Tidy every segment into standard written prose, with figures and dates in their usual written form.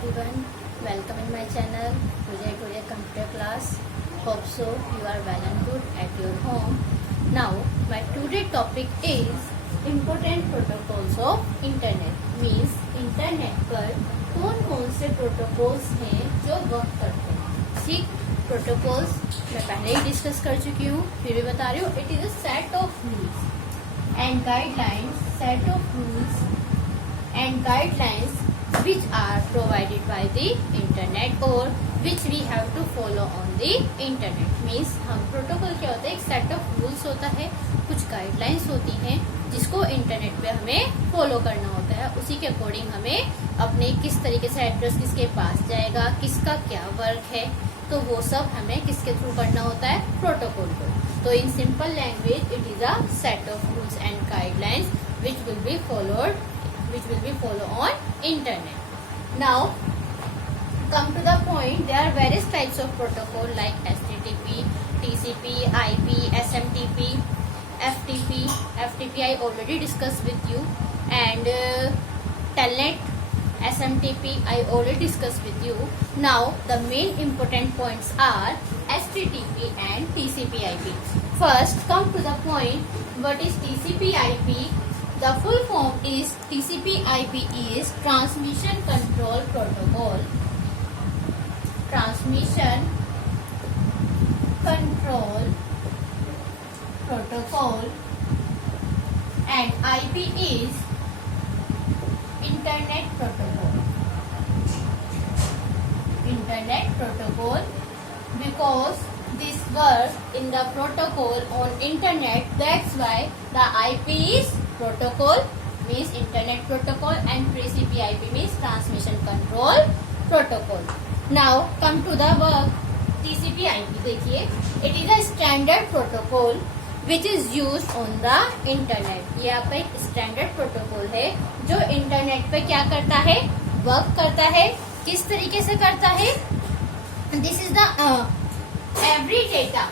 everyone, welcome in my channel. Today computer class. Hope so you are well and good at your home. Now my today topic is important protocols of internet. Means internet पर कौन कौन से protocols हैं जो work करते हैं. ठीक, protocols मैं पहले ही डिस्कस कर चुकी हूँ, फिर भी बता रही हूँ. It is a set of rules and guidelines, set of rules and guidelines which are provided by the internet or which we have to follow on the internet. Means हम प्रोटोकॉल क्या होता है, एक सेट ऑफ रूल्स होता है, कुछ guidelines होती हैं जिसको इंटरनेट पे हमें फॉलो करना होता है. उसी के अकॉर्डिंग हमें अपने किस तरीके से एड्रेस किसके पास जाएगा, किसका क्या वर्क है, तो वो सब हमें किसके थ्रू करना होता है, प्रोटोकॉल को. तो in simple language it is a set of rules and guidelines which will be followed on internet. Now come to the point, there are various types of protocol like HTTP, TCP, IP, SMTP, FTP I already discussed with you, and Telnet, SMTP I already discussed with you. Now the main important points are HTTP and TCP IP. First come to the point, what is TCP IP? The full form is TCP IP is Transmission Control Protocol. Transmission Control Protocol, and IP is Internet Protocol. Internet Protocol, because this works in the protocol on internet, that's why the IP is protocol, means internet protocol, and TCP IP means transmission control protocol. Now come to the work. TCP IP देखिए, it is a standard protocol which is used on the internet. ये आपका एक standard protocol है जो internet पे क्या करता है, वर्क करता है. किस तरीके से करता है, this is the every data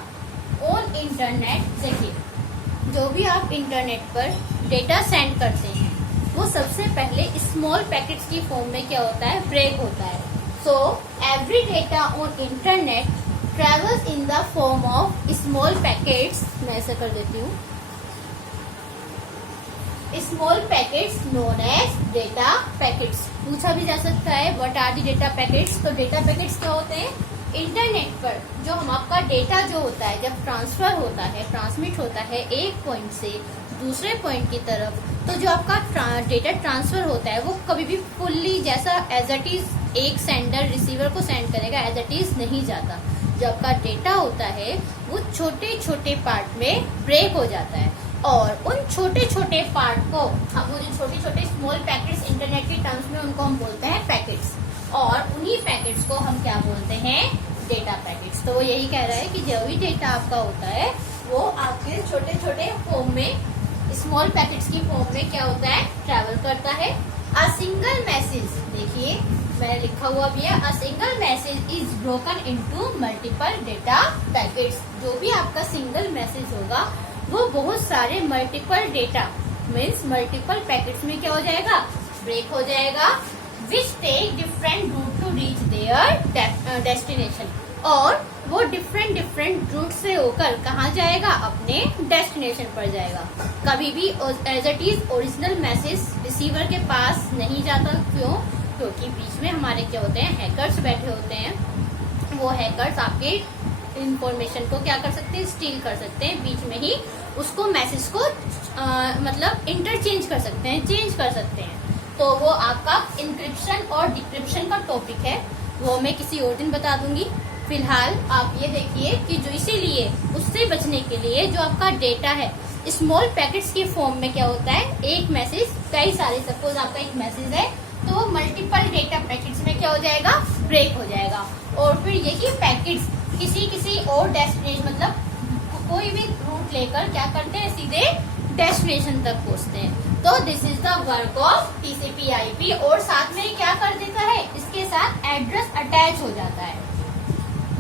on internet. देखिए, जो भी आप इंटरनेट पर डेटा सेंड करते हैं वो सबसे पहले स्मॉल पैकेट्स की फॉर्म में क्या होता है, ब्रेक होता है. So every data on internet travels in the form of small packets. मैं ऐसा कर देती हूँ, small packets known as data packets. पूछा भी जा सकता है what are the data packets. तो डेटा पैकेट्स क्या होते हैं, इंटरनेट पर जो हम आपका डेटा जो होता है जब ट्रांसफर होता है, ट्रांसमिट होता है एक पॉइंट से दूसरे पॉइंट की तरफ, तो जो आपका डेटा ट्रांसफर होता है वो कभी भी फुल्ली जैसा एज इट इज एक सेंडर रिसीवर को सेंड करेगा एज इट इज नहीं जाता. जो आपका डेटा होता है वो छोटे छोटे पार्ट में ब्रेक हो जाता है, और उन छोटे छोटे पार्ट को हम वो जो छोटे छोटे स्मॉल पैकेट्स इंटरनेट के टर्म्स में उनको हम बोलते हैं पैकेट्स, और उन्हीं पैकेट्स को हम क्या बोलते हैं, डेटा पैकेट्स. तो वो यही कह रहा है कि जो भी डेटा आपका होता है वो आपके छोटे छोटे फॉर्म में, स्मॉल पैकेट्स की फॉर्म में क्या होता है, ट्रैवल करता है. अ सिंगल मैसेज, देखिए मैंने लिखा हुआ भी है, a single message is broken into multiple data packets. जो भी आपका सिंगल मैसेज होगा वो बहुत सारे multiple data means multiple packets में क्या हो जाएगा, ब्रेक हो जाएगा. which take different route to reach their destination. और वो डिफरेंट रूट से होकर कहाँ जाएगा, अपने डेस्टिनेशन पर जाएगा. कभी भी as it is original message receiver के पास नहीं जाता. क्यों, क्योंकि बीच में हमारे क्या होते हैं, हैकर्स बैठे होते हैं. वो हैकर्स आपके इंफॉर्मेशन को क्या कर सकते हैं, स्टील कर सकते हैं. बीच में ही उसको मैसेज को मतलब इंटरचेंज कर सकते हैं, चेंज कर सकते हैं. तो वो आपका इंक्रिप्शन और डिक्रिप्शन का टॉपिक है, वो मैं किसी और दिन बता दूंगी. फिलहाल आप ये देखिए कि जो इसीलिए उससे बचने के लिए जो आपका डेटा है स्मॉल पैकेट्स की फॉर्म में क्या होता है, एक मैसेज कई सारे, सपोज आपका एक मैसेज है तो वो मल्टीपल डेटा पैकेट्स में क्या हो जाएगा, ब्रेक हो जाएगा. और फिर यही पैकेट्स किसी और डेस्टिनेशन मतलब कोई भी रूट लेकर क्या करते हैं, सीधे डेस्टिनेशन तक पहुंचते हैं. तो this is the work of TCP IP. और साथ में क्या कर देता है, इसके साथ एड्रेस अटैच हो जाता है.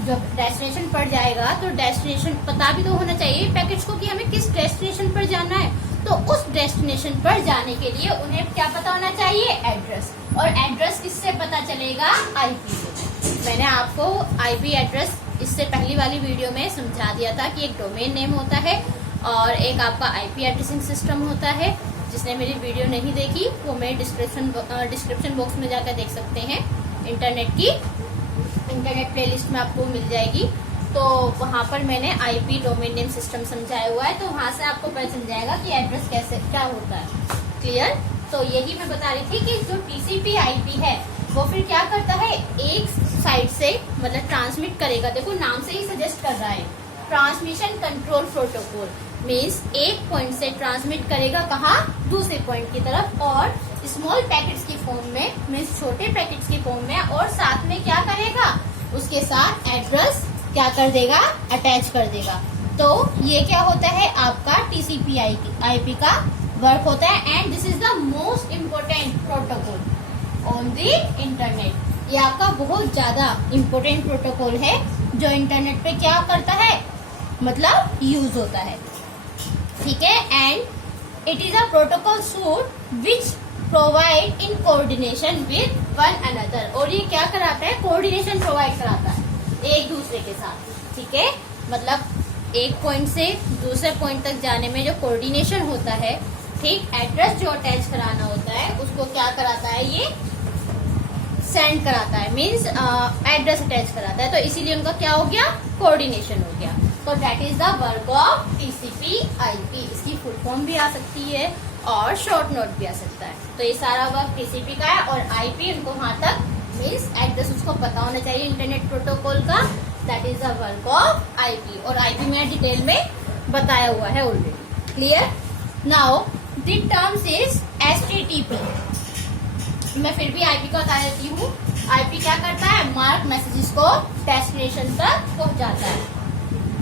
जब डेस्टिनेशन पर जाएगा तो डेस्टिनेशन पता भी तो होना चाहिए पैकेट्स को कि हमें किस डेस्टिनेशन पर जाना है. तो उस डेस्टिनेशन पर जाने के लिए उन्हें क्या पता होना चाहिए, एड्रेस. और एड्रेस किससे पता चलेगा? आईपी से। मैंने आपको आईपी एड्रेस इससे पहली वाली वीडियो में समझा दिया था कि एक डोमेन नेम होता है और एक आपका आईपी एड्रेसिंग सिस्टम होता है। जिसने मेरी वीडियो नहीं देखी वो मेरे डिस्क्रिप्शन बॉक्स में जाकर देख सकते हैं। इंटरनेट प्लेलिस्ट में आपको मिल जाएगी। तो वहां पर मैंने आईपी डोमेन नेम सिस्टम समझाया हुआ है, तो वहां से आपको पता चल जाएगा कि एड्रेस कैसे क्या होता है। क्लियर? तो यही मैं बता रही थी कि जो टीसीपी आईपी है वो फिर क्या करता है, एक साइड से मतलब ट्रांसमिट करेगा। देखो नाम से ही सजेस्ट कर रहा है, ट्रांसमिशन कंट्रोल प्रोटोकॉल मीन्स एक पॉइंट से ट्रांसमिट करेगा कहाँ? दूसरे पॉइंट की तरफ, और स्मॉल पैकेट्स की फॉर्म में मीन्स छोटे पैकेट्स की फॉर्म में, और साथ में क्या करेगा, उसके साथ एड्रेस क्या कर देगा, अटैच कर देगा। तो ये क्या होता है, आपका टीसीपी आईपी का वर्क होता है। And this is the most important protocol on the internet. ये आपका बहुत ज्यादा इम्पोर्टेंट प्रोटोकॉल है जो इंटरनेट पे क्या करता है, मतलब यूज होता है। ठीक है? And it is a protocol suit which provide in coordination with one another. और ये क्या कराता है, कोऑर्डिनेशन प्रोवाइड कराता है एक दूसरे के साथ। ठीक है? मतलब एक पॉइंट से दूसरे पॉइंट तक जाने में जो कोऑर्डिनेशन होता है, ठीक, एड्रेस जो अटैच कराना होता है उसको क्या कराता है, ये सेंड कराता है, मीन्स एड्रेस अटैच कराता है। तो इसीलिए उनका क्या हो गया, कोऑर्डिनेशन हो गया। तो that is the work of TCP IP. इसकी फुल फॉर्म भी आ सकती है और शॉर्ट नोट भी आ सकता है। तो ये सारा वर्क टीसीपी का है, और आईपी उनको वहां तक मीन्स एड्रेस उसको पता होना चाहिए इंटरनेट प्रोटोकॉल का। That is the work of IP, और आईपी में डिटेल में बताया हुआ है already. Clear? Now the terms is HTTP. मैं फिर भी आईपी का बता देती हूँ। आईपी क्या करता है, मार्क मैसेजेस को डेस्टिनेशन तक पहुंचाता है।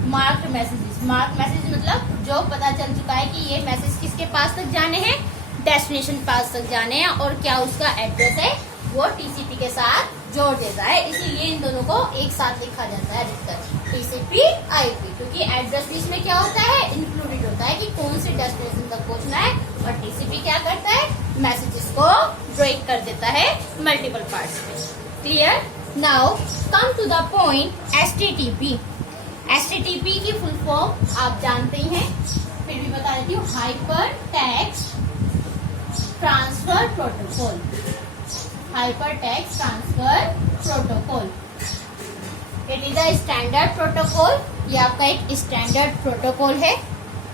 मार्क मैसेजेस मतलब जो पता चल चुका है कि ये मैसेज किसके पास तक जाने हैं, डेस्टिनेशन पास तक जाने हैं, और क्या उसका एड्रेस है वो टीसीपी के साथ जोड़ देता है। इसीलिए इन दोनों को एक साथ लिखा जाता है अधिकतर, टीसीपी आईपी, क्योंकि एड्रेस भी इसमें क्या होता है, इंक्लूडेड होता है कि कौन सी डेस्टिनेशन तक पहुंचना है। और टीसीपी क्या करता है, मैसेजेस को ब्रेक कर देता है मल्टीपल पार्ट्स में। Clear? Now come to the point HTTP. HTTP की फुल फॉर्म आप जानते ही हैं, फिर भी बता देती हूँ, hyper text transfer protocol. Hyper text transfer protocol, it is a standard protocol. ये आपका एक स्टैंडर्ड प्रोटोकॉल है।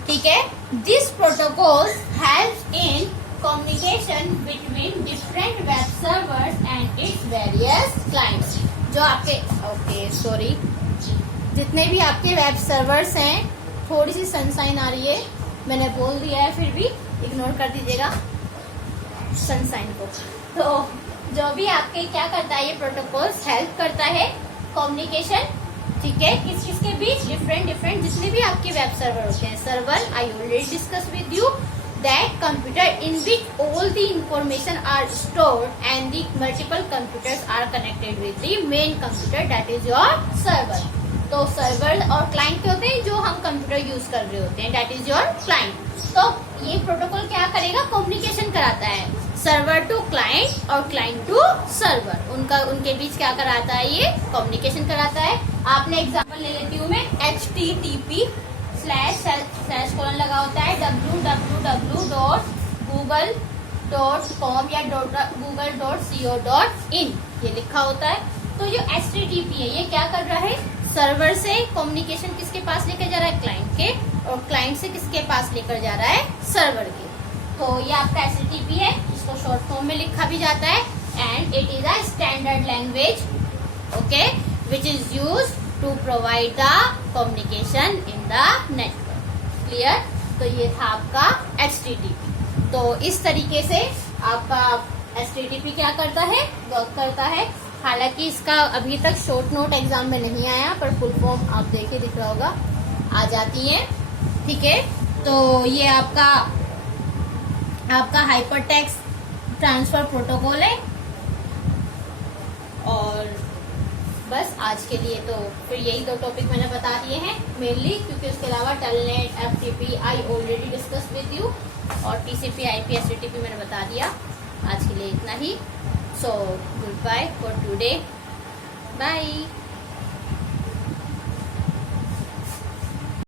ठीक है? This protocol helps in communication between different web servers and its various clients. जो आपके जितने भी आपके वेब सर्वर्स हैं, थोड़ी सी सनसाइन आ रही है, मैंने बोल दिया है, फिर भी इग्नोर कर दीजिएगा सनसाइन को। तो जो भी आपके क्या करता है, ये प्रोटोकॉल हेल्प करता है कम्युनिकेशन। ठीक है? किस किस के बीच, डिफरेंट जितने भी आपके वेब सर्वर होते हैं। Server I already discuss with you that computer in which all the information are stored and the multiple computers are connected with the main computer, that is your server. तो server और client क्या होते हैं, जो हम computer use कर रहे होते हैं, दैट इज योर क्लाइंट। तो ये प्रोटोकॉल क्या करेगा, कम्युनिकेशन कराता है सर्वर टू क्लाइंट और क्लाइंट टू सर्वर। उनके बीच क्या कराता है, ये कम्युनिकेशन कराता है। आपने एग्जाम्पल ले लेती हूँ मैं, HTTP / कोलन लगा होता है www.google.com या google.co.in, ये लिखा होता है। तो जो HTTP है, ये क्या कर रहा है, सर्वर से कम्युनिकेशन किसके पास लेकर जा रहा है, क्लाइंट के, और क्लाइंट से किसके पास लेकर जा रहा है, सर्वर के। तो ये आपका HTTP है, इसको शॉर्ट फॉर्म में लिखा भी जाता है। And it is a standard language, okay, which is used to provide the communication in the network. Clear? तो ये था आपका HTTP। तो इस तरीके से आपका HTTP क्या करता है, वर्क करता है। हालांकि इसका अभी तक शॉर्ट नोट एग्जाम में नहीं आया, पर फुल फॉर्म आप देखिए, दिख रहा होगा, आ जाती है। ठीक है? तो ये आपका हाइपर टेक्स्ट ट्रांसफर प्रोटोकॉल है। और बस आज के लिए तो फिर यही दो टॉपिक मैंने बता दिए हैं मेनली, क्योंकि उसके अलावा telnet, FTP I already discuss with you, और TCP IP HTTP मैंने बता दिया। आज के लिए इतना ही। So good bye for today, bye.